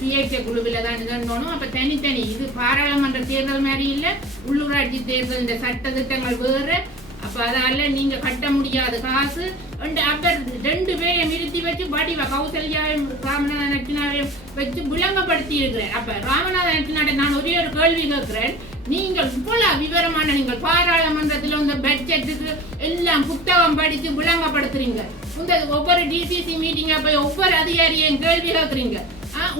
சுயேட்சை குழுவில் தான் நிகழ்ந்தோனும் அப்ப தனித்தனி இது பாராளுமன்ற தேர்தல் மாதிரி இல்லை உள்ளூராட்சி தேர்தல் இந்த சட்ட திட்டங்கள் வேறு. அப்ப அதால நீங்க கட்ட முடியாத காசு. ரெண்டு அப்ப ரெண்டு பேரையும் நிறுத்தி வச்சு வடிவ கௌசல்யாவையும் ராமநாதன் நட்டினாவையும் வச்சு விளங்கப்படுத்தி இருக்கிறேன். அப்ப ராமநாதன் நட்டினாட நான் ஒரே ஒரு கேள்வி கேட்கிறேன். நீங்கள் இவ்வளவு விவரமான நீங்கள் பாராளுமன்றத்தில் இந்த பட்ஜெட்டுக்கு எல்லாம் புத்தகம் படித்து விளங்கப்படுத்துறீங்க. இந்த ஒவ்வொரு டிசிசி மீட்டிங்கா போய் ஒவ்வொரு அதிகாரியையும் கேள்வி கேட்குறீங்க.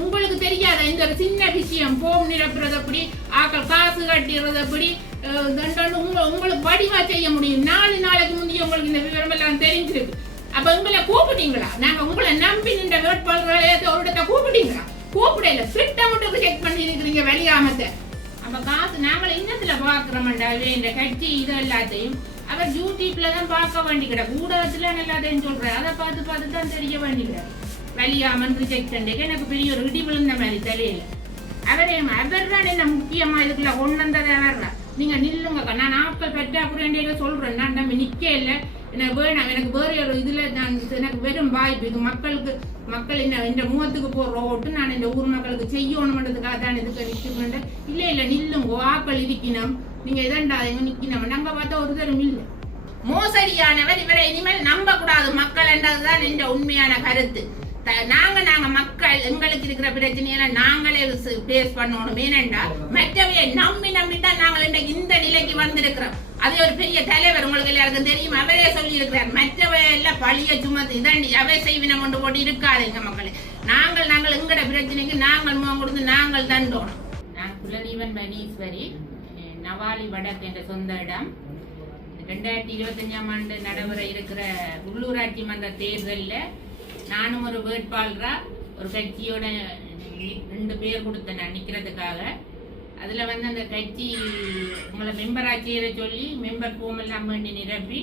உங்களுக்கு தெரியாத? இந்த ஒரு சின்ன விஷயம். போம் நிரப்புறது எப்படி ஆக்கள் காசு கட்டிடுறது எப்படி உங்களுக்கு வடிவா செய்ய முடியும். நாலு நாளைக்கு முந்தைய உங்களுக்கு இந்த விவரம் எல்லாம் தெரிஞ்சிருக்கு. அப்ப உங்களை கூப்பிட்டீங்களா? நாங்க உங்களை நம்பி நின்ற வேட்பாளர்களை ஒரு இடத்த கூப்பிட்டீங்களா? கூப்பிடல ஃபிட்டை மட்டும் செக் பண்ணி இருக்கிறீங்க வெளியாமத்தை. அப்ப காசு நாங்கள் இன்னத்துல பாக்குறோம்டா இந்த கட்சி இது எல்லாத்தையும். அவர் யூடியூப்ல தான் பார்க்க வேண்டி ஊடகத்துல எல்லாத்தையும் சொல்றாரு. அதை பார்த்து பார்த்து தான் தெரிய வேண்டிக்கிறார் கலியாமன் வெளியாமன் ரிஜெக்ட் எனக்கு பெரிய ஒரு இடி விழுந்த மாதிரி தலையில. அவரே அவர் தான் என்ன முக்கியமா இதுக்குள்ள கொண்டு வந்தது அவர் நீங்க நில்லுங்க நான் ஆட்கள் பெற்றாக்குறேன் சொல்றேன். நான் நம்ம நிக்க இல்லை. எனக்கு வேணாம் எனக்கு வேறு ஒரு இதுல நான் எனக்கு வெறும் வாய்ப்பு. இது மக்களுக்கு மக்கள் என்ன இந்த முகத்துக்கு போடுற ஓட்டு நான் இந்த ஊர் மக்களுக்கு செய்யணும்ன்றதுக்காக தான் இதுக்கு நிற்கிறேன் இல்லை இல்லை நில்லுங்க ஆக்கள் இருக்கணும். நீங்க இதண்டாதீங்க நிக்கணும். நாங்கள் பார்த்தா ஒரு தரம் இல்லை. மோசடியானவர் இவரை இனிமேல் நம்ப கூடாது மக்கள் என்றதுதான் இந்த உண்மையான கருத்து. நாங்க நாங்க மக்கள் எங்களுக்கு இருக்கிற பிரச்சனைகளை நாங்களே பேஸ் பண்ணணும். ஏனென்றா மற்றவையை நம்பி நம்பி தான் நாங்கள் இன்றைக்கு இந்த நிலைக்கு வந்திருக்கிறோம். அது ஒரு பெரிய தலைவர் உங்களுக்கு எல்லாருக்கும் தெரியும். அவரே சொல்லி இருக்கிறார் மற்றவை எல்லாம் பழிய சுமத்து இதான் அவை செய்வினம் கொண்டு போட்டு இருக்காதுங்க மக்களே. நாங்கள் நாங்கள் எங்கட பிரச்சனைக்கு நாங்கள் முகம் கொடுத்து நாங்கள் தண்டோம் நான் குலதீவன் மணீஸ்வரி நவாலி வடக்கு என்ற சொந்த இடம். ரெண்டாயிரத்தி இருபத்தஞ்சாம் ஆண்டு நடைபெற இருக்கிற உள்ளூராட்சி மன்ற தேர்தலில் நானும் ஒரு வேட்பாளராக ஒரு கட்சியோட ரெண்டு பேர் கொடுத்தேன் நிற்கிறதுக்காக அதில் வந்து அந்த கட்சி உங்களை மெம்பராக ஆட்சியரை சொல்லி மெம்பர் ஃபோம் எல்லாம் வேண்டி நிரப்பி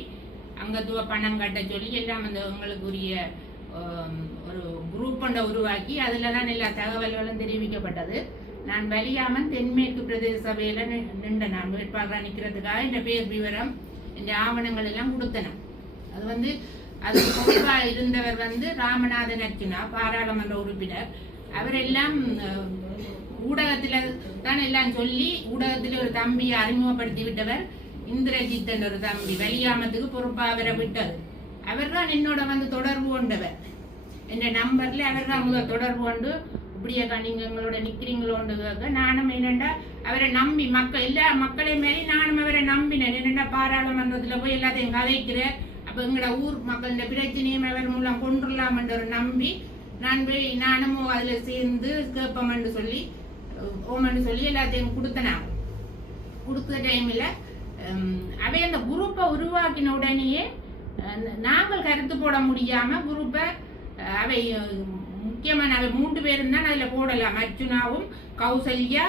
அங்கத்துவ பணம் கட்ட சொல்லி எல்லாம் அந்த உங்களுக்குரிய ஒரு குரூப் ஒன்றை உருவாக்கி அதில் தான் எல்லா தகவல்களும் தெரிவிக்கப்பட்டது. நான் வலியாமன் தென்மேற்கு பிரதேச சபையில் நின்ற நான் வேட்பாளராக நிற்கிறதுக்காக இந்த பேர் விவரம் இந்த ஆவணங்கள் எல்லாம் கொடுத்தேன் அது வந்து அது பொறுப்பா இருந்தவர் வந்து ராமநாதன் அர்ச்சுனா பாராளுமன்ற உறுப்பினர். அவரெல்லாம் எல்லாம் ஊடகத்துல தான் எல்லாம் சொல்லி ஊடகத்துல ஒரு தம்பியை அறிமுகப்படுத்தி விட்டவர் இந்திரஜித்தன் ஒரு தம்பி. வெளியாமத்துக்கு பொறுப்பா அவரை விட்டது. அவர் தான் என்னோட வந்து தொடர்பு கொண்டவர். என்ற நம்பர்ல அவர் தான் முதல் தொடர்பு கொண்டு இப்படியே நீங்க எங்களோட நிக்கிறீங்களோன்னு கேட்க நானும் என்னென்னா அவரை நம்பி மக்கள் எல்லா மக்களையும் மாரி நானும் அவரை நம்பினேன். என்னென்னா பாராளுமன்றத்துல போய் எல்லாத்தையும் கதைக்கிறேன் அப்போ எங்களோட ஊர் மக்களோட பிரச்சனையும் அவர் மூலம் கொண்டுடலாம்ன்ற ஒரு நம்பி நான் போய் நானும் அதில் சேர்ந்து கேட்போம்னு சொல்லி ஓமன்னு சொல்லி எல்லாத்தையும் கொடுத்தனாங்க கொடுத்த டைமில் அவை அந்த குரூப்பை உருவாக்கின உடனேயே நாங்கள் கருத்து போட முடியாமல் குரூப்பை அவை முக்கியமான அவை மூன்று பேரும் தான் அதில் போடலாம். அர்ஜுனாவும் கௌசல்யா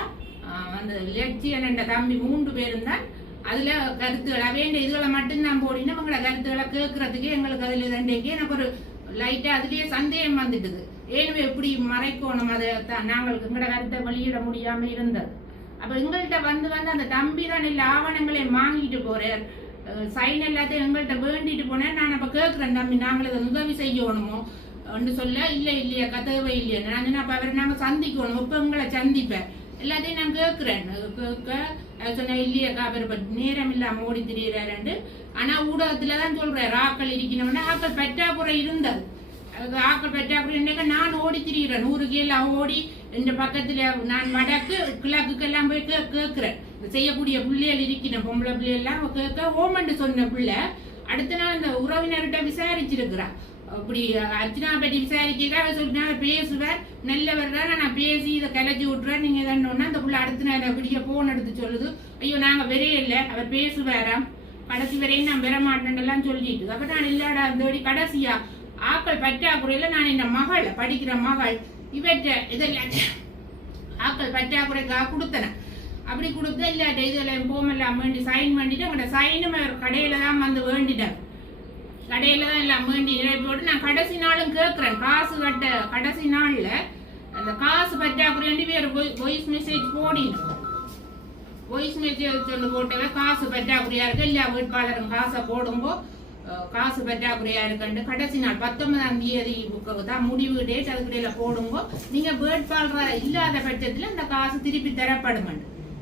அந்த லட்சியன் என்ற தம்பி மூன்று பேரும் தான் அதுல கருத்துக்கள். வேண்டிய இதுகளை மட்டும் தான் போடினா அவங்கள கருத்துக்களை கேட்கறதுக்கு எங்களுக்கு அதுல ரெண்டேக்கு எனக்கு ஒரு லைட்டா அதுலயே சந்தேகம் வந்துட்டுது. ஏனுமே எப்படி மறைக்கணும் அதை த- நாங்கள் எங்களோட கருத்தை வெளியிட முடியாம இருந்தது. அப்ப எங்கள்கிட்ட வந்து வந்து அந்த தம்பி தான் எல்லா ஆவணங்களையும் வாங்கிட்டு போறார். சைன் எல்லாத்தையும் எங்கள்கிட்ட வேண்டிட்டு போனேன். நான் அப்ப கேட்கிறேன் தம்பி நாங்கள் இதை உதவி செய்யணுமோ? ஒன்று சொல்ல இல்லை இல்லையா கதவை இல்லையா நான் அப்போ அவரை நாங்கள் சந்திக்கணும். இப்போ உங்களை சந்திப்பேன். எல்லாத்தையும் நான் கேட்குறேன். கேட்க சொன்ன சொன்னேன் இல்லையாக்கா அவர் இப்ப நேரம் இல்லாம ஓடி திரியிறாரு ஆனா ஊடகத்துலதான் சொல்றாரு ஆக்கள் இருக்கணும்னா ஆக்கள் பற்றாக்குறை இருந்தது. அது ஆக்கள் பற்றாக்குறை என்னங்க நான் ஓடி திரிகிறேன் நூறு கீழ ஓடி இந்த பக்கத்துல நான் வடக்கு கிழக்குக்கெல்லாம் போய் கேட்கிறேன். செய்யக்கூடிய பிள்ளைகள் இருக்கிற பொம்பளை பிள்ளைகள்லாம் கேட்க ஓமண்டு சொன்ன பிள்ளை அடுத்த நாள் அந்த உறவினர்கிட்ட விசாரிச்சிருக்கிறான். அப்படி அர்ஜுனா பற்றி விசாரிக்க அவர் சொல்லிட்டு அவர் பேசுவார். நல்லவர் தான். நான் பேசி இதை கலைச்சி விட்டுறேன் நீங்க இதன்னா அந்த புள்ள அடுத்த நேரம் அப்படியே போன் எடுத்து சொல்லுது. ஐயோ நாங்க வரே இல்லை அவர் பேசுவாராம். கடைசி வரையும் நான் வர மாட்டேன்னு எல்லாம் சொல்லிட்டு. அப்ப நான் இல்லாடா அந்த கடைசியா? ஆக்கள் பற்றாக்குறையில நான் என் மகள்? படிக்கிற மகள். இவற்றை இதெல்லாம் ஆக்கள் பற்றாக்குறைக்காக கொடுத்தனேன் அப்படி கொடுத்து இல்லாட்ட இதெல்லாம் போமெல்லாம் வேண்டி சைன் பண்ணிட்டு அவங்களோட சைனும் அவர் கடையில தான் வந்து வேண்டிட்டார். கடையில தான் எல்லாம் மீண்டி நிரப்பி போட்டு நான் கடைசி நாளும் கேட்குறேன் காசு கட்ட கடைசி நாள்ல அந்த காசு பற்றாக்குறையாண்டி வேற வாய்ஸ் மெசேஜ் போடினோம் வாய்ஸ் மெசேஜ் சொல்லி போட்டவ காசு பற்றாக்குறையா இருக்கு. இல்லையா வேட்பாளரும் காசை போடும்போ காசு பற்றாக்குறையா இருக்குன்னு கடைசி நாள் பத்தொன்பதாம் தேதி தான் முடிவு டேட் அதுக்கிடையில போடுங்க நீங்க வேட்பாளராக இல்லாத பட்சத்தில் இந்த காசு திருப்பி தரப்படும்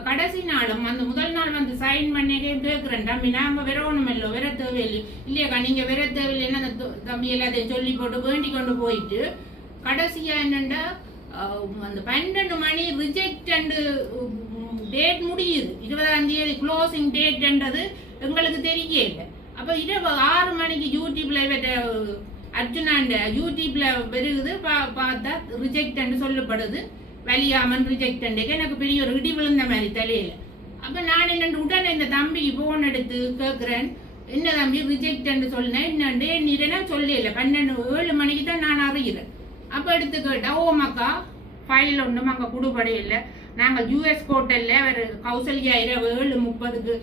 கடைசி நாளும் அந்த முதல் நாள் வந்து சைன் பண்ணி கேட்குறேன்டா தம்பி நாங்க ஒன்றும் இல்லை வர தேவையில்லை இல்லையாக்கா நீங்கள் வர தேவையில்லைன்னு அந்த தம்பி எல்லாத்தையும் சொல்லி போட்டு வேண்டி கொண்டு போயிட்டு கடைசியாக என்னென்னா அந்த பன்னெண்டு மணி ரிஜெக்ட் அண்டு டேட் முடியுது. இருபதாம் தேதி க்ளோசிங் டேட்ன்றது எங்களுக்கு தெரியலை அப்போ இரவு ஆறு மணிக்கு யூடியூப்ல அர்ஜுனாண்ட யூடியூப்ல பெருகுது பா- பார்த்தா ரிஜெக்ட் சொல்லப்படுது. வலியாமன் ரிஜெக்ட் எனக்கு பெரிய ஒரு இடி விழுந்த மாதிரி தலையில. அப்ப நான் என்ன உடனே இந்த தம்பிக்கு போன் எடுத்து கேட்கிறேன் என்ன தம்பி ரிஜெக்ட் சொன்னேன் என்னண்டு? நீரனா சொல்லல பன்னெண்டு ஏழு மணிக்கு தான் நான் அறிகிறேன். அப்ப எடுத்து கேட்டா ஓ மக்கா ஃபைல் ஒன்றும் அங்கே கொடுபடி இல்லை நாங்கள் யூஎஸ் கோட்டல்ல அவர் கௌசல்யா இரவு ஏழு முப்பதுக்கு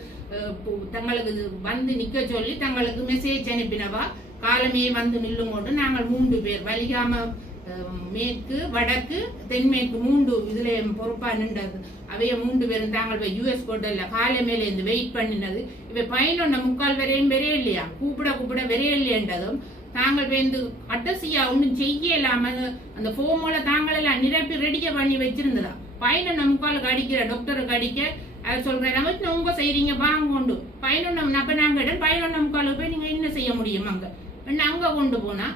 தங்களுக்கு வந்து நிற்க சொல்லி தங்களுக்கு மெசேஜ் அனுப்பினவா? காலமே வந்து நில்லுங்கோண்டு நாங்கள் மூன்று பேர் வலிகாம மேற்கு வடக்கு தென்மேற்கு மூன்று இதுல பொறுப்பா நின்றது. அவைய மூன்று பேரும் தாங்கள் போய் யூஎஸ் கோட்டல்ல காலை மேல இருந்து வெயிட் பண்ணினது. இவ பயனொன்ன முக்கால் வரையும் வெறைய இல்லையா கூப்பிட கூப்பிட வெறைய இல்லையன்றதும் தாங்கள் வந்து அட்டசியா ஒன்றும் செய்ய இல்லாம அந்த ஃபோமோல தாங்கள் எல்லாம் நிரப்பி ரெடியா பண்ணி வச்சிருந்ததா? பதினொன்று முக்காலுக்கு அடிக்கிற டாக்டருக்கு அடிக்க அவர் சொல்றாரு நமக்கு உங்க செய்றீங்க வாங்க கொண்டு பதினொன்று அப்ப நாங்க இடம் பதினொன்று முக்காலுக்கு போய் நீங்க என்ன செய்ய முடியும் அங்க? அங்க கொண்டு போனா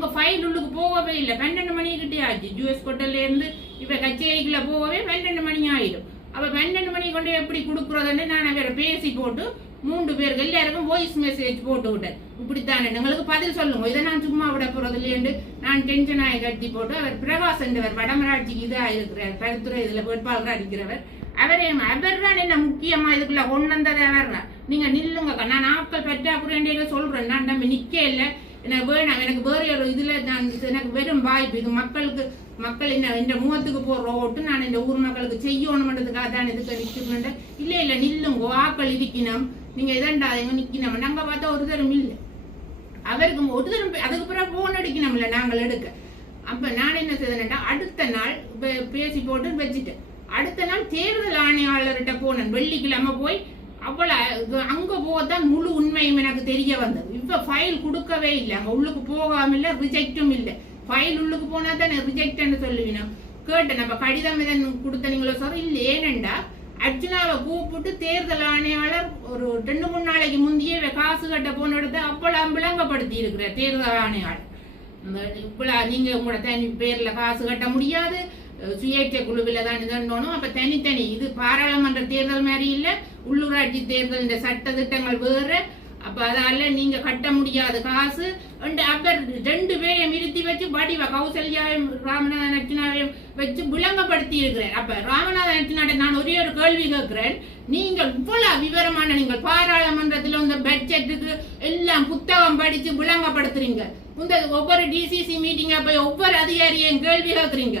அவங்க ஃபைல் உள்ளுக்கு போகவே இல்லை. பன்னெண்டு மணி கிட்டே ஆச்சு. ஜூஎஸ் கோட்டல்ல இருந்து இப்ப கச்சேரிக்குள்ள போகவே பன்னெண்டு மணி ஆயிடும். அப்ப பன்னெண்டு மணி கொண்டு எப்படி கொடுக்குறதுன்னு நான் அவரை பேசி போட்டு மூன்று பேருக்கு எல்லாருக்கும் வாய்ஸ் மெசேஜ் போட்டு விட்டேன். இப்படித்தானே? எங்களுக்கு பதில் சொல்லுங்க. இதை நான் சும்மா விட போறது இல்லையண்டு நான் டென்ஷன் ஆகி கட்டி போட்டு அவர் பிரகாஷ் என்றவர் வடமராட்சிக்கு இதாக இருக்கிறார். கருத்துறை இதுல வேட்பாளராக இருக்கிறவர். அவரே அவர் தான் என்ன முக்கியமா இதுக்குள்ள கொண்டு வந்தது? அவர் நீங்க நில்லுங்க நான் ஆட்கள் பற்றாக்குறைய சொல்றேன். நான் நம்ம நிக்க இல்லை. எனக்கு வேணாம் எனக்கு வேற ஒரு இதுல நான் எனக்கு வெறும் வாய்ப்பு. இது மக்களுக்கு மக்கள் என்ன இந்த முகத்துக்கு போடுற ஓட்டு நான் இந்த ஊர் மக்களுக்கு செய்யணும்ன்றதுக்காக தான் இதுக்கு நிற்கணும் இல்ல இல்ல நில்லுங்க ஆக்கள் இருக்கணும். நீங்க இதண்டாதீங்க நிக்கணும். நாங்க பார்த்தா ஒரு தரம் இல்லை. அவருக்கு ஒரு தரம் அதுக்கு பிறகு போன் அடிக்கணும்ல நாங்கள் எடுக்க. அப்ப நான் என்ன செய்தேன்டா அடுத்த நாள் பேசி போட்டு வச்சுட்டேன். அடுத்த நாள் தேர்தல் ஆணையாளர்கிட்ட போனேன். வெள்ளிக்கிழமை போய் அவ்வளவு அங்க போதான் முழு உண்மையும் எனக்கு தெரிய வந்தது. இப்ப ஃபைல் கொடுக்கவே இல்லை. அங்க உள்ளுக்கு போகாம இல்ல ரிஜெக்டும் இல்லை. ஃபைல் உள்ளுக்கு போனா தான் ரிஜெக்ட்னு சொல்லுவீங்க கேட்டேன். நம்ம கடிதம் இதன் கொடுத்தனீங்களோ சார் இல்லை. ஏனண்டா அர்ஜுனாவை கூப்பிட்டு தேர்தல் ஆணையாளர் ஒரு ரெண்டு மூணு நாளைக்கு முந்தையே காசு கட்ட போன இடத்த அப்பளம் விளங்கப்படுத்தி இருக்கிற தேர்தல் ஆணையாளர். இப்பெல்லாம் நீங்க உங்களோட தனி பேர்ல காசு கட்ட முடியாது. சுயேட்சை குழுவில் தான் இதன்னோனும் அப்போ தனித்தனி இது பாராளுமன்ற தேர்தல் மாதிரி இல்லை உள்ளூராட்சி தேர்தல் இந்த சட்ட திட்டங்கள் வேறு. அப்போ அதால நீங்கள் கட்ட முடியாத காசு. and அப்போ ரெண்டு பேரையும் நிறுத்தி வச்சு வடிவ கௌசல்யாவையும் ராமநாத அர்ச்சனாவையும் வச்சு விளங்கப்படுத்தி இருக்கிறேன். அப்போ ராமநாத அர்ச்சனாட்ட நான் ஒரே ஒரு கேள்வி கேட்கிறேன். நீங்கள் இவ்வளவு விவரமான நீங்கள் பாராளுமன்றத்தில் இந்த பட்ஜெட்டுக்கு எல்லாம் புத்தகம் படித்து விளங்கப்படுத்துறீங்க. இந்த ஒவ்வொரு டிசிசி மீட்டிங்கா போய் ஒவ்வொரு அதிகாரியையும் கேள்வி கேட்குறீங்க.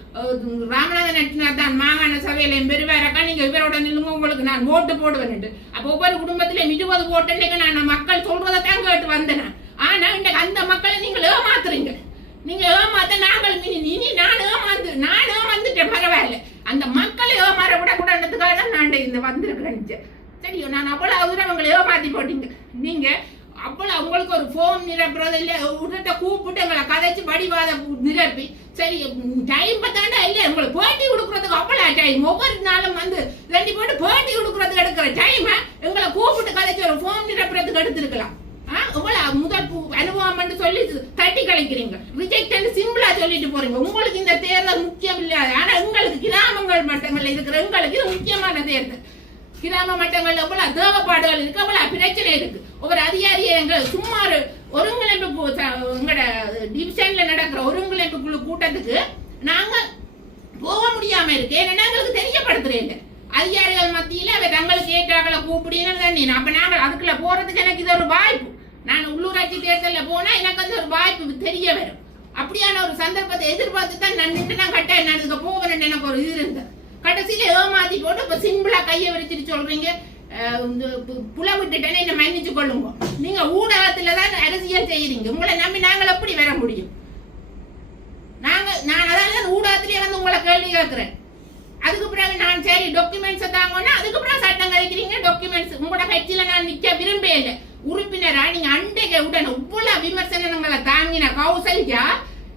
ராமநாதன் நட்டினார் தான். மாகாண சபையில பெருவாரக்கா நீங்க இவரோட நில்லுங்க உங்களுக்கு நான் ஓட்டு போடுவேன் அப்ப ஒவ்வொரு குடும்பத்திலும் இருபது ஓட்டு நான் மக்கள் சொல்றதைத்தான் கேட்டு வந்தேன். ஆனா இன்றைக்கு அந்த மக்களை நீங்கள் ஏமாத்துறீங்க. நீங்க ஏமாத்த நாங்கள் இனி இனி நான் ஏமாந்து நான் ஏமாந்துட்டேன் பரவாயில்ல. அந்த மக்களை ஏமாற விடக்கூடாதுக்காக தான் நான் இந்த வந்திருக்கிறேன் சரியோ நான் அவ்வளவு தூரம் உங்களை ஏமாத்தி போட்டீங்க. நீங்க அவ்வளவு உங்களுக்கு ஒரு ஃபோன் நிரப்புறது இல்லை உடனே கூப்பிட்டு எங்களை கதைச்சு வடிவாத நிரப்பி சரி டைம் பார்த்தாண்டா இல்லையா? உங்களுக்கு பேட்டி கொடுக்கறதுக்கு அவ்வளோ டைம் ஒவ்வொரு நாளும் வந்து ரெண்டு போட்டு பேட்டி கொடுக்கறதுக்கு எடுக்கிற டைம் எங்களை கூப்பிட்டு கதைச்சு ஒரு ஃபோன் நிரப்புறதுக்கு எடுத்துருக்கலாம். ஆ, உங்களை முதல் பு- அனுபவம் சொல்லி தட்டி கழிக்கிறீங்க. ரிஜெக்ட் சிம்பிளா சொல்லிட்டு போறீங்க. உங்களுக்கு இந்த தேர்தல் முக்கியம் இல்ல ஆனா உங்களுக்கு கிராமங்கள் மட்டங்கள்ல இருக்கிற உங்களுக்கு இது முக்கியமான தேர்தல். கிராம மட்டங்களில் எவ்வளோ தேவைப்பாடுகள் இருக்கு அவ்வளோ பிரச்சனை இருக்கு. ஒரு அதிகாரியை எங்கள் சும்மா ஒரு ஒருங்கிணைப்பு கு- டிவிஷன்ல நடக்கிற ஒருங்கிணைப்பு குழு கூட்டத்துக்கு நாங்க போக முடியாம இருக்கு. ஏன்னா எங்களுக்கு தெரியப்படுத்துறேன் அதிகாரிகள் மத்தியில அவ தங்களுக்கு ஏற்றாக்களை கூப்பிடுன்னு தண்ணி அப்ப நாங்கள் அதுக்குள்ள போறதுக்கு எனக்கு இது ஒரு வாய்ப்பு. நான் உள்ளூராட்சி தேர்தலில் போனால் எனக்கு வந்து ஒரு வாய்ப்பு தெரிய வரும். அப்படியான ஒரு சந்தர்ப்பத்தை எதிர்பார்த்து தான் நான் நின்று நான் கட்டாயம் நான் இதுக்கு போவேன் எனக்கு ஒரு இது இருந்தது. கடைசியில் ஏமாத்தி போட்டு இப்போ சிம்பிளாக கையை விரிச்சிட்டு சொல்கிறீங்க இந்த பு- புல விட்டுட்டேன்னு என்ன மன்னிச்சு கொள்ளுங்க. நீங்க ஊடகத்துல தான் அரசியல் செய்யறீங்க. உங்களை நம்பி நாங்கள் எப்படி வர முடியும்? நாங்க நான் அதான் ஊடகத்திலேயே வந்து உங்களை கேள்வி கேட்கிறேன். அதுக்கு பிறகு நான் சரி டாக்குமெண்ட்ஸ் தாங்கன்னா அதுக்கு பிறகு சட்டம் கழிக்கிறீங்க டாக்குமெண்ட்ஸ் உங்களோட கட்சியில நான் நிக்க விரும்பவே இல்லை. உறுப்பினரா நீங்க அண்டைக்கு உடனே இவ்வளவு விமர்சனங்களை தாங்கின கௌசல்யா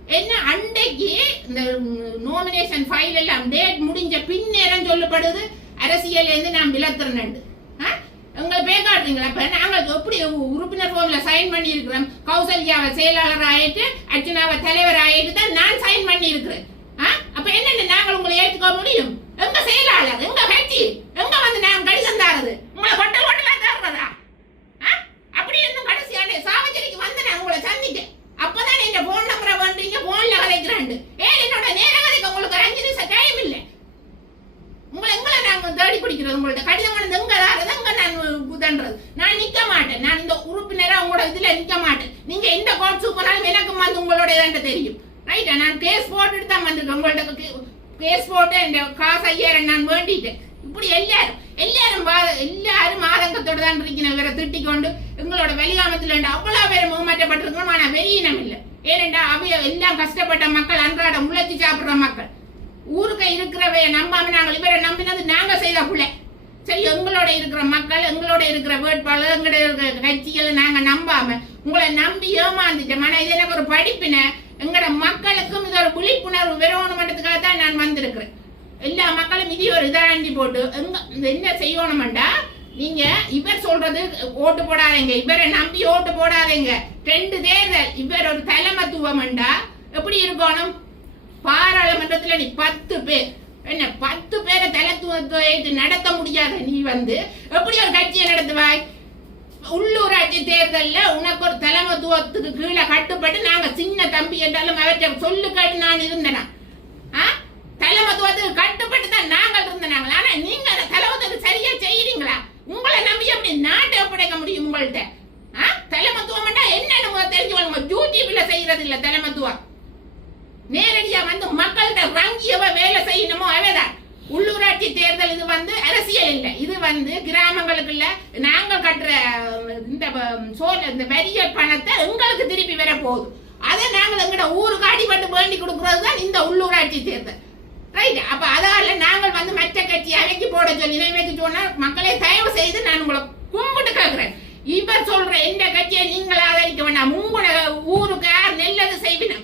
என்ன அண்டைக்கு இந்த நோமினேஷன் ஃபைல் எல்லாம் டேட் முடிஞ்ச பின்னேரம் சொல்லப்படுது. அரசியல் இருந்து நான் விலத்துறேன் எங்களை பேக்காடுறீங்களா இப்ப நாங்கள் எப்படி உறுப்பினர் ஃபார்ம்ல சைன் பண்ணி இருக்கிறோம் கௌசல்யாவை செயலாளர் ஆயிட்டு அர்ச்சனாவை தலைவர் ஆயிட்டு தான் நான் சைன் பண்ணி இருக்கிறேன் அப்ப என்னென்ன நாங்கள் உங்களை ஏற்றுக்க முடியும்? எங்க செயலாளர் எங்க கட்சி எங்க வந்து நான் கடிதம் தாரது உங்களை ஹோட்டல் ஹோட்டலா தாருறதா ஆ? அப்படி இன்னும் கடைசியான சாவச்சரிக்கு வந்து நான் உங்களை சந்திட்டேன் அப்பதான் என் போன் நம்பரை பண்றீங்க போன்ல கலைக்கிறாண்டு ஏன் என்னோட நேர கதைக்கு உங்களுக்கு ஒரு அஞ்சு நிமிஷம் டைம் இல்லை. உங்களை எங்களை நாங்கள் தேடி பிடிக்கிறது உங்கள்ட்ட கடிதம் கொண்டு எங்க தாரது எங்க நான் புதன்றது? நான் நிக்க மாட்டேன். நான் இந்த உறுப்பினராக உங்களோட இதுல நிக்க மாட்டேன். நீங்க எந்த கோட் போனாலும் எனக்கு வந்து உங்களோட இதாண்ட தெரியும். ரைட்டா நான் கேஸ் போட்டுட்டு தான் வந்திருக்கேன். உங்கள்ட்ட கேஸ் போட்டு என் காசு ஐயாயிரம் நான் வேண்டிட்டேன். இப்படி எல்லாரும் எல்லாரும் எல்லாரும் ஆதங்கத்தோட தான் இருக்கிறேன். இவரை திட்டிக்கொண்டு எங்களோட வெளியாமத்துல அவ்வளோ பேர் முகமாற்றப்பட்டிருக்கணும். ஆனால் வெளியினம் இல்லை. ஏனென்றா அவைய எல்லாம் கஷ்டப்பட்ட மக்கள் அன்றாட முளைச்சி சாப்பிட்ற மக்கள். ஊருக்கு இருக்கிறவைய நம்பாம நாங்கள் இவரை நம்பினது நாங்க செய்த பிள்ளை. சரி எங்களோட இருக்கிற மக்கள் எங்களோட இருக்கிற வேட்பாளர் எங்களோட இருக்கிற கட்சிகள் நாங்க நம்பாம உங்களை நம்பி ஏமாந்துட்டோம். ஆனா இது எனக்கு ஒரு படிப்பின. எங்களோட மக்களுக்கும் இது ஒரு விழிப்புணர்வு வரணுமன்றதுக்காக தான் நான் வந்திருக்கிறேன். எல்லா மக்களும் இது ஒரு இதாண்டி போட்டு எங்க இந்த என்ன செய்யணும்டா நீங்க இவர் சொல்றது ஓட்டு போடாதீங்க. இவரை நம்பி ஓட்டு போடாதீங்க. ரெண்டு தேர்தல் இவர் ஒரு தலைமத்துவம்டா எப்படி இருக்கணும்? பாராளுமன்றத்தில் நீ பத்து பேர். என்ன பத்து பேரை தலைத்துவத்தை நடத்த முடியாத நீ வந்து எப்படி ஒரு கட்சியை நடத்துவாய்? உள்ளூராட்சி தேர்தலில் உனக்கு ஒரு தலைமத்துவத்துக்கு கீழே கட்டுப்பட்டு நாங்கள் சின்ன தம்பி என்றாலும் அவற்றை சொல்லு கேட்டு நான் இருந்தேனா? ஆ? தலைமத்துவத்துக்கு கட்டுப்பட்டு தான் நாங்கள் இருந்தனாங்க. ஆனால் நீங்கள் அந்த தலைமத்துவத்துக்கு சரியாக செய்கிறீங்களா உங்களை நம்பி எப்படி நாட்டை ஒப்படைக்க முடியும் உங்கள்கிட்ட ஆ? தலைமத்துவம் என்னன்னு தெரிஞ்சு தெரிஞ்சுக்கோங்க யூடியூப்ல செய்யறது இல்லை தலைமத்துவம். நேரடியா வந்து மக்கள்கிட்ட வங்கியவ வேலை செய்யணுமோ அவதான் உள்ளூராட்சி தேர்தல் இது வந்து அரசியல் இல்லை. இது வந்து கிராமங்களுக்குள்ள நாங்க கட்டுற இந்த அஹ், சோல இந்த வரிய பணத்தை எங்களுக்கு திருப்பி வர போகுது. அதை நாங்கள் எங்கட ஊருக்கு அடிபட்டு வேண்டி கொடுக்கறது தான் இந்த உள்ளூராட்சி தேர்தல். ரைட் அப்ப அதால நாங்கள் வந்து மற்ற கட்சி அவைக்கு போட சொல்லி வைக்க சொன்னா மக்களே தயவு செய்து நான் உங்களை கும்பிட்டு கேட்கிறேன் இவர் சொல்ற எந்த கட்சியை நீங்கள் ஆதரிக்க வேண்டாம். உங்களோட ஊருக்கு யார் நல்லது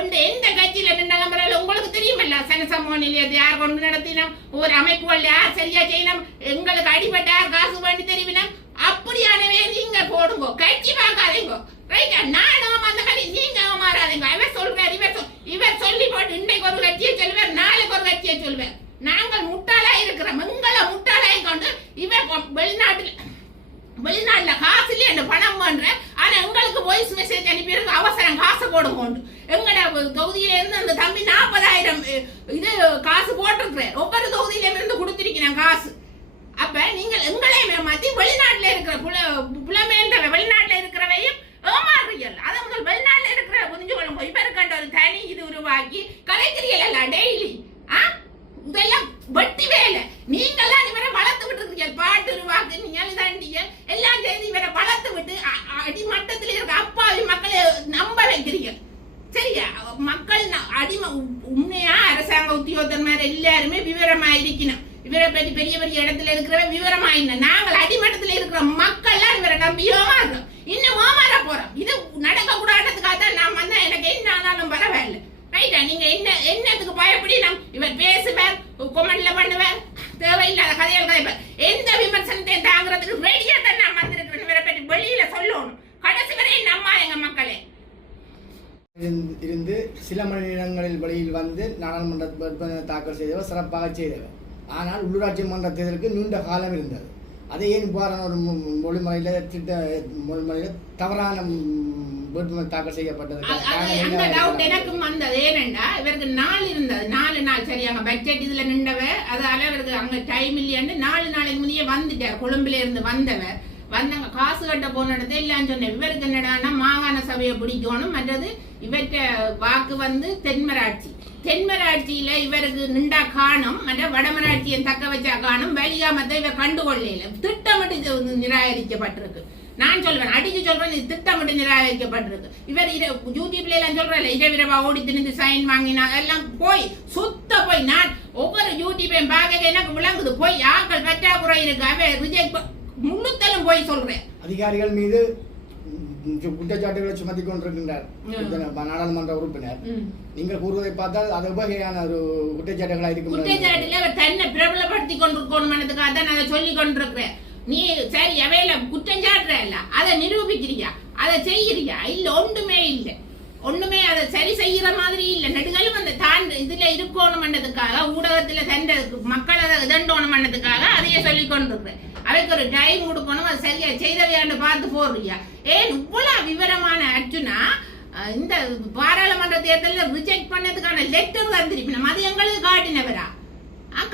இந்த எந்த கட்சியில நின்ற நம்பரால உங்களுக்கு தெரியுமல்ல சனசமூக நிலையத்தை யார் கொண்டு நடத்தினோம். ஒரு அமைப்புகள் யார் சரியா செய்யணும்? எங்களுக்கு அடிபட்ட யார் காசு பண்ணி தெரிவினம்? அப்படியானவே நீங்க போடுங்க. கட்சி பார்க்காதீங்க. ரைட்டா நானும் அந்த மாதிரி நீங்க மாறாதீங்க. இவர் சொல்றாரு இவர் இவர் சொல்லி போட்டு இன்னைக்கு ஒரு கட்சியை சொல்லுவார் நாளைக்கு ஒரு கட்சியை சொல்லுவார். நாங்கள் முட்டாளா இருக்கிறோம். எங்களை முட்டாளாய் கொண்டு இவர் வெளிநாட்டில் வெளிநாட்டுல வெளிநாட்டுல காசு இல்லையே அந்த பணம் பண்ற ஆனா எங்களுக்கு வாய்ஸ் மெசேஜ் அனுப்பியிருக்கு அவசரம். காசு போடுங்க எங்கட தொகுதியில இருந்து அந்த தம்பி நாற்பதாயிரம் இது காசு போட்டிருக்கிறார் ஒவ்வொரு தொகுதியில இருந்து கொடுத்திருக்கிறேன் காசு அப்ப நீங்கள் எங்களை ஏமாத்தி வெளிநாட்டுல இருக்கிற புல புலமேன்ற வெளிநாட்டுல இருக்கிறவையும் ஏமாறுறீர்கள் அதை முதல் வெளிநாட்டுல இருக்கிற புரிஞ்சு கொள்ளுங்க இப்ப இருக்கின்ற ஒரு தனி இது உருவாக்கி கலைக்கிறீர்கள் டெய்லி ஆ இதெல்லாம் வெட்டி வேலை நீங்கெல்லாம் இவரை வளர்த்து விட்டு இருக்கீங்க பாட்டு உருவாக்கு நீங்கள் இதாண்டிங்க எல்லாம் செய்து இவரை வளர்த்து விட்டு அ- அ- அடிமட்டத்தில் இருக்க அப்பாவி மக்களை நம்ப வைக்கிறீங்க சரியா மக்கள் ந- அடிம உ- உண்மையா அரசாங்க உத்தியோகத்தன்மார் எல்லாருமே விவரமா இருக்கணும் இவரை பற்றி பெரிய பெரிய இடத்துல இருக்கிற விவரமா என்ன? நாங்கள் அடிமட்டத்தில் இருக்கிற மக்கள்லாம் இவரை நம்பி ஏமாறுறோம். இன்னும் ஏமாற போறோம். இது நடக்க கூடாததுக்காக தான் நான் வந்தா எனக்கு என்ன ஆனாலும் பரவாயில்ல. ரைட்டா நீங்க என்ன என்னத்துக்கு பயப்படி நம் இவர் பேசுவார் கொமெண்ட்ல பண்ணுவார் தேவையில்லாத கதைகள் கதைப்பார். எந்த விமர்சனத்தையும் தாங்குறதுக்கு ரெடியா தான் நான் வந்திருக்கிறேன். இவரை பற்றி வெளியில சொல்லணும். மக்களே. இருந்து- சில மணி நேரங்களில் வழியில் வந்து நாடாளுமன்ற தாக்கல் செய்தவர் சிறப்பாக செய்தவர். ஆனால் உள்ளூராட்சி மன்ற தேர்தலுக்கு நீண்ட காலம் இருந்தது. அதை ஏன் இவ்வாறான ஒரு மொழிமுறையில் திட்ட மொழிமுறையில் தவறான வேட்புமனு தாக்கல் செய்யப்பட்டது எனக்கும் வந்தது. ஏனென்றா இவருக்கு நாள் இருந்தது. நாலு நாள் சரி அங்க பட்ஜெட் இதுல நின்றவ அதால இவருக்கு அங்க டைம் இல்லையாண்டு நாலு நாளைக்கு முன்னே வந்துட்டார். கொழும்புல இருந்து வந்தவர். வந்தவங்க காசு கட்ட போன இடத்துல இல்லைன்னு சொன்னேன். இவருக்கு என்னடான்னா மாகாண சபையை பிடிக்கணும். மற்றது இவற்ற வாக்கு வந்து தென்மராட்சி. தென்மராட்சியில இவருக்கு நின்றா காணும் மற்ற வடமராட்சியை தக்க வச்சா காணும் வழியா மத்த இவர் கண்டுகொள்ளையில திட்டமிட்டு இது நிராகரிக்கப்பட்டிருக்கு. நான் சொல்வேன் அடிச்சு சொல்றேன் இது திட்டமிட்டு நிராகரிக்கப்பட்டிருக்கு. இவர் இத யூடியூப்ல எல்லாம் சொல்றேன் இரவிரவா ஓடி திணிந்து சைன் வாங்கினா எல்லாம் போய் சுத்த போய். நான் ஒவ்வொரு யூடியூப்பையும் பார்க்க எனக்கு விளங்குது. போய் ஆக்கள் பற்றாக்குறை இருக்கு? அவ ரிஜெக்ட் முன்னுத்தலும் போய் சொல்றேன். அதிகாரிகள் மீது குற்றச்சாட்டுகளை சுமத்தி கொண்டிருக்கின்றார். நாடாளுமன்ற உறுப்பினர். நீங்கள் கூறுவதை பார்த்தால் அது உபகையான ஒரு குற்றச்சாட்டுகளாக இருக்கும். குற்றச்சாட்டுல அவர் தன்னை பிரபலப்படுத்தி கொண்டிருக்கணும்ன்றதுக்காக தான் நான் அதை சொல்லி கொண்டிருக்கிறேன். நீ சரி அவையில குற்றம் சாட்டுற இல்ல அதை நிரூபிக்கிறியா? அதை செய்யறியா? இல்ல ஒண்ணுமே இல்ல. ஒண்ணுமே அதை சரி செய்யற மாதிரி இல்ல. நெடுகளும் அந்த தாண்ட இதுல இருக்கணும்ன்றதுக்காக ஊடகத்துல தண்ட மக்களை இதண்டோணும்ன்றதுக்காக அதையே சொல்லி கொண்டிருக்கிறேன். அதுக்கு ஒரு டைம் கொடுக்கணும் அது சரியா செய்தவையான்னு பார்த்து போறியா ஏன் இவ்வளவு விவரமான அர்ஜுனா இந்த பாராளுமன்ற தேர்தலில் ரிஜெக்ட் பண்ணதுக்கான லெட்டர் தந்திருப்பினோம் அது எங்களுக்கு காட்டினவரா?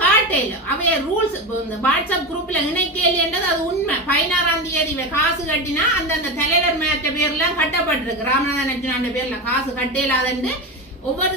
காட்டையில அவைய ரூல்ஸ் இந்த வாட்ஸ்அப் குரூப்ல இணைக்கேலின்றது அது உண்மை. பதினாறாம் தேதி இவன் காசு கட்டினா அந்த அந்த தலைவர் மேட்ட பேர்லாம் கட்டப்பட்டிருக்கு. ராமநாதன் அர்ஜுனாண்ட பேர்ல காசு கட்டலாதுன்னு ஒவ்வொரு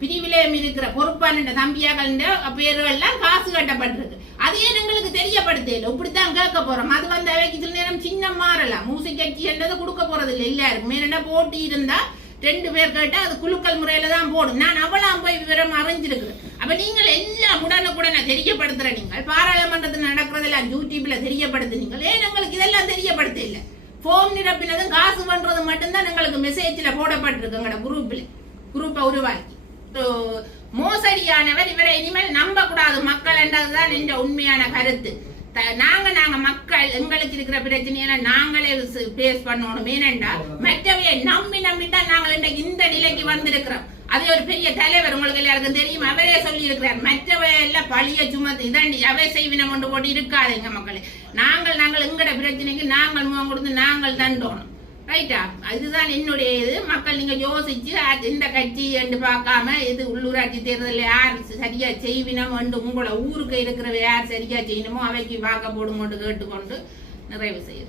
பிரிவிலையும் இருக்கிற பொறுப்பான தம்பியாக்கள் பேர்கள்லாம் காசு கட்டப்பட்டிருக்கு. அதையே எங்களுக்கு தெரியப்படுத்தல. இப்படித்தான் கேட்க போறோம். அது வந்து அவைக்கு சில நேரம் சின்ன மாறலாம். மூசி கட்சி என்றது கொடுக்க போறது இல்லை எல்லாருக்கும் என்ன போட்டி இருந்தா ரெண்டு பேர் கேட்டா அது குலுக்கல் முறையில தான் போடும். நான் அவளாம் போய் விவரம் அறிஞ்சிருக்கிறேன். அப்ப நீங்கள் எல்லாம் உடனுக்குடனே தெரியப்படுத்துற நீங்கள். பாராளுமன்றத்தில் நடக்கிறதெல்லாம் யூடியூப்ல தெரியப்படுத்துனீங்கள். ஏன் எங்களுக்கு இதெல்லாம் தெரியப்படுத்த இல்லை ஃபோன் நிரப்பினதும் காசு பண்றது மட்டும்தான் எங்களுக்கு மெசேஜ்ல போடப்பட்டிருக்கு எங்களோட குரூப்ல குரூப்பை உருவாக்கி. மோசடியானவர் இவரை இனிமேல் நம்ப கூடாது மக்கள் என்றதுதான் என்ற உண்மையான கருத்து. த- நாங்க நாங்க மக்கள் எங்களுக்கு இருக்கிற பிரச்சனையெல்லாம் நாங்களே பேஸ் பண்ணணும். ஏனென்றா மற்றவையை நம்பி நம்பி தான் நாங்கள் இன்றைக்கு இந்த நிலைக்கு வந்திருக்கிறோம். அது ஒரு பெரிய தலைவர் உங்களுக்கு எல்லாருக்கும் தெரியும். அவரே சொல்லி இருக்கிறார் மற்றவை எல்லாம் பழிய சுமத்து இதாண்டி அவை செய்வினம் கொண்டு போட்டு இருக்காதுங்க மக்களே. நாங்கள் நாங்கள் எங்கட பிரச்சனைக்கு நாங்கள் முகம் கொடுத்து நாங்கள் தண்டோணும் ரைட்டா அதுதான் என்னுடைய இது. மக்கள் நீங்க யோசிச்சு அது இந்த கட்சி என்று பார்க்காம இது உள்ளூராட்சி தேர்தலில் யார் சரியா செய்வினம் என்று உங்களை ஊருக்கு இருக்கிறவ யார் சரியா செய்யணுமோ அவைக்கு வாக்க போடுமோட்டு கேட்டுக்கொண்டு நிறைவு செய்யுது.